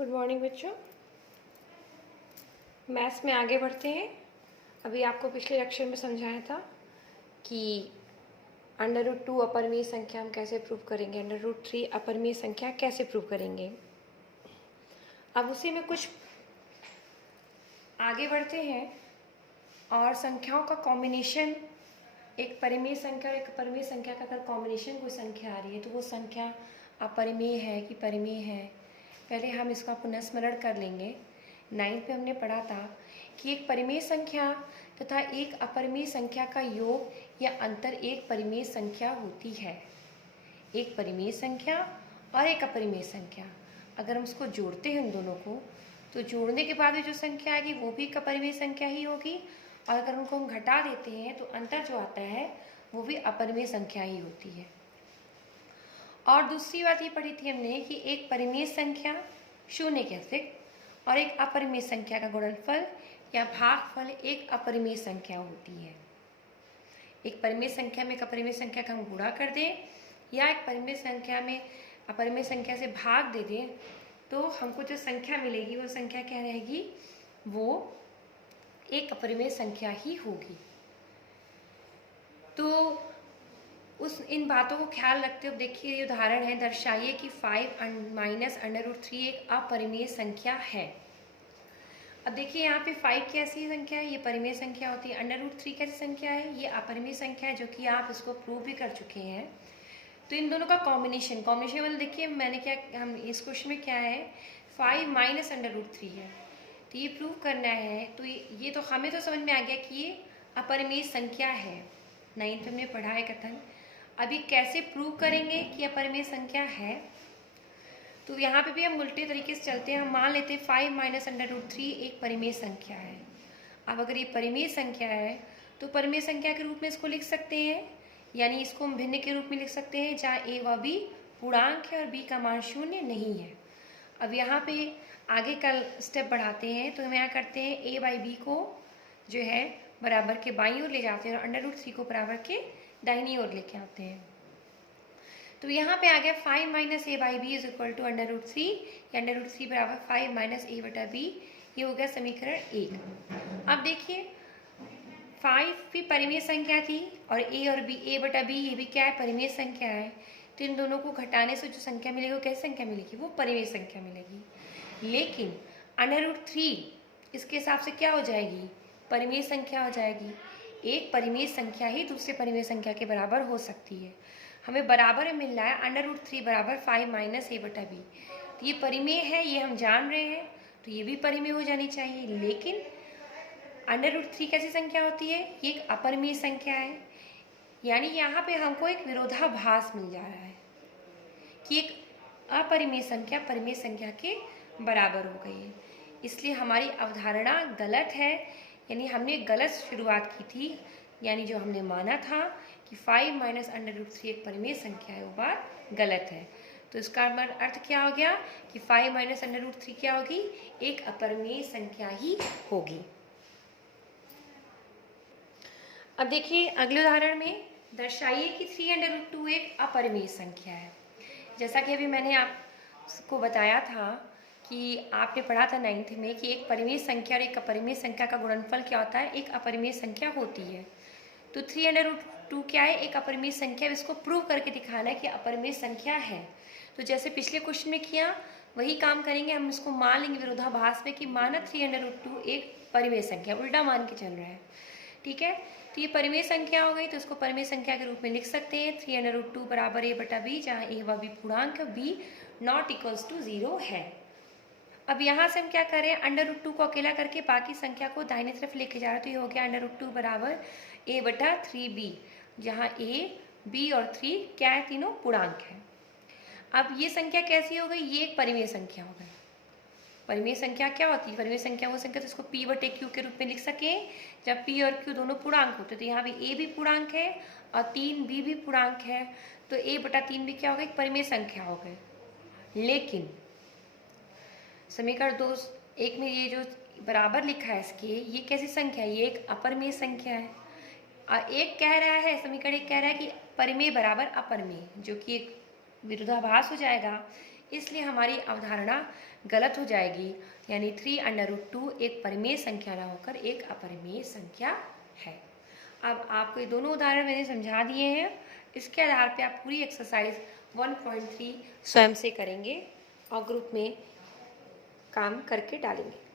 Good morning बच्चों। Maths में आगे बढ़ते हैं। अभी आपको पिछले लेक्चर में समझाया था कि √2 अपरिमेय संख्या हम कैसे प्रूव करेंगे, √3 अपरिमेय संख्या कैसे प्रूव करेंगे। अब उसी में कुछ आगे बढ़ते हैं और संख्याओं का कॉम्बिनेशन, एक परिमेय संख्या और एक अपरिमेय संख्या का अगर कॉम्बिनेशन कोई संख्या आ रही है तो वो संख्या अपरिमेय है कि परिमेय है। पहले हम इसका पुनस्मरण कर लेंगे। 9th में हमने पढ़ा था कि एक परिमेय संख्या तथा एक अपरिमेय संख्या का योग या अंतर एक परिमेय संख्या होती है। एक परिमेय संख्या और एक अपरिमेय संख्या, अगर हम उसको जोड़ते हैं उन दोनों को तो जोड़ने के बाद भी जो संख्या आएगी वो भी एक अपरिमेय संख्या ही होगी, और अगर उनको हम घटा देते हैं तो अंतर जो आता है वो भी अपरिमेय संख्या ही होती है। और दूसरी बात ये पढ़ी थी हमने कि एक परिमेय संख्या शून्य के अतिरिक्त और एक अपरिमेय संख्या का गुणनफल या भागफल एक अपरिमेय संख्या होती है। एक परिमेय संख्या में एक अपरिमेय संख्या का हम गुणा कर दें या एक परिमेय संख्या में अपरिमेय संख्या से भाग दे दें तो हमको जो संख्या मिलेगी वो संख्या क्या रहेगी, वो एक अपरिमेय संख्या ही होगी। तो उस इन बातों को ख्याल रखते हुए देखिए ये उदाहरण है, दर्शाइए कि 5 - √3 एक अपरिमेय संख्या है। अब देखिए यहाँ पे 5 कैसी संख्या है, ये परिमेय संख्या होती है। √3 कैसी संख्या है, ये अपरिमेय संख्या है, जो कि आप इसको प्रूव भी कर चुके हैं। तो इन दोनों का कॉम्बिनेशन मतलब देखिए मैंने क्या, हम इस क्वेश्चन में क्या है 5 - √3 है, तो ये प्रूव करना है। तो ये तो हमें तो समझ में आ गया कि ये अपरिमेय संख्या है। 9th में हमने पढ़ा है कथन। अभी कैसे प्रूव करेंगे कि अपरिमेय संख्या है, तो यहाँ पे भी हम उल्टे तरीके से चलते हैं। हम मान लेते हैं 5 - √3 एक परिमेय संख्या है। अब अगर ये परिमेय संख्या है तो परिमेय संख्या के रूप में इसको लिख सकते हैं, यानी इसको हम भिन्न के रूप में लिख सकते हैं जहाँ a व b पूर्णांक है और b का मान शून्य नहीं है। अब यहाँ पे आगे का स्टेप बढ़ाते हैं, तो हम यहाँ करते हैं a/b को जो है बराबर के बाईं ओर ले जाते हैं और √3 को बराबर के दाहिनी ओर लेके आते हैं। तो यहाँ पे आ गया 5 - a/b इज इक्वल टू √3 या √3 बराबर 5 - a/b। ये हो गया समीकरण 1। अब देखिए 5 भी परिमेय संख्या थी और a और b, a/b ये भी क्या है, परिमेय संख्या है। तो इन दोनों को घटाने से जो संख्या मिलेगी वो कैसी संख्या मिलेगी, वो परिमेय संख्या मिलेगी। लेकिन √3 इसके हिसाब से क्या हो जाएगी, परिमेय संख्या हो जाएगी। एक परिमेय संख्या ही दूसरे परिमेय संख्या के बराबर हो सकती है। हमें बराबर में मिल रहा है √3 बराबर 5 - a/b। तो ये परिमेय है, ये हम जान रहे हैं, तो ये भी परिमेय हो जानी चाहिए। लेकिन √3 कैसी संख्या होती है, ये एक अपरिमेय संख्या है, यानी यहाँ पे हमको एक विरोधाभास मिल जा रहा है कि एक अपरिमेय संख्या परिमेय संख्या के बराबर हो गई है। इसलिए हमारी अवधारणा गलत है, यानी हमने गलत शुरुआत की थी। यानी जो हमने माना था कि 5 - √3 एक परिमेय संख्या है, वो बात गलत है। तो इसका अर्थ क्या हो गया कि 5 - √3 क्या होगी, एक अपरिमेय संख्या ही होगी। अब देखिए अगले उदाहरण में दर्शाइए कि 3 √2 एक अपरिमेय संख्या है। जैसा कि अभी मैंने आपको बताया था कि आपने पढ़ा था 9th में कि एक परिमेय संख्या और एक अपरिमेय संख्या का गुणनफल क्या होता है, एक अपरिमेय संख्या होती है। तो 3 √2 क्या है, एक अपरिमेय संख्या। इसको प्रूव करके दिखाना है कि अपरिमेय संख्या है। तो जैसे पिछले क्वेश्चन में किया वही काम करेंगे। हम इसको मान लेंगे विरोधाभास में कि माना 3 √2 एक परिमेय संख्या, उल्टा मान के चल रहा है, ठीक है। तो ये परिमेय संख्या हो गई, तो इसको परिमेय संख्या के रूप में लिख सकते हैं 3 √2 बराबर a/b, जहाँ a व b पूर्णांक, b नॉट इक्वल्स टू 0 है। अब यहाँ से हम क्या करें, √2 को अकेला करके बाकी संख्या को दाहिनी तरफ लेके जा रहे हैं। तो ये हो गया √2 बराबर a/3b, जहाँ a, b और 3 क्या है, तीनों पूर्णांक है। अब ये संख्या कैसी हो गई, ये एक परिमेय संख्या हो गई। परिमेय संख्या क्या होती है, परिमेय संख्या वो संख्या तो इसको p/q के रूप में लिख सके जब p और q दोनों पूर्णांक होते। तो यहाँ भी a भी पूर्णांक है और 3b भी पूर्णांक है, तो a/3 भी क्या हो गई, एक परिमेय संख्या हो गई। लेकिन समीकरण 2(1) में ये जो बराबर लिखा है इसके, ये कैसी संख्या है, ये एक अपरिमेय संख्या है। और एक कह रहा है, समीकरण 1 कह रहा है कि परिमेय बराबर अपरिमेय, जो कि एक विरोधाभास हो जाएगा इसलिए हमारी अवधारणा गलत हो जाएगी, यानी 3√2 एक परिमेय संख्या ना होकर एक अपरिमेय संख्या है। अब आपको ये दोनों उदाहरण मैंने समझा दिए हैं। इसके आधार पे आप पूरी एक्सरसाइज 1.3 स्वयं से करेंगे और ग्रुप में काम करके डालेंगे।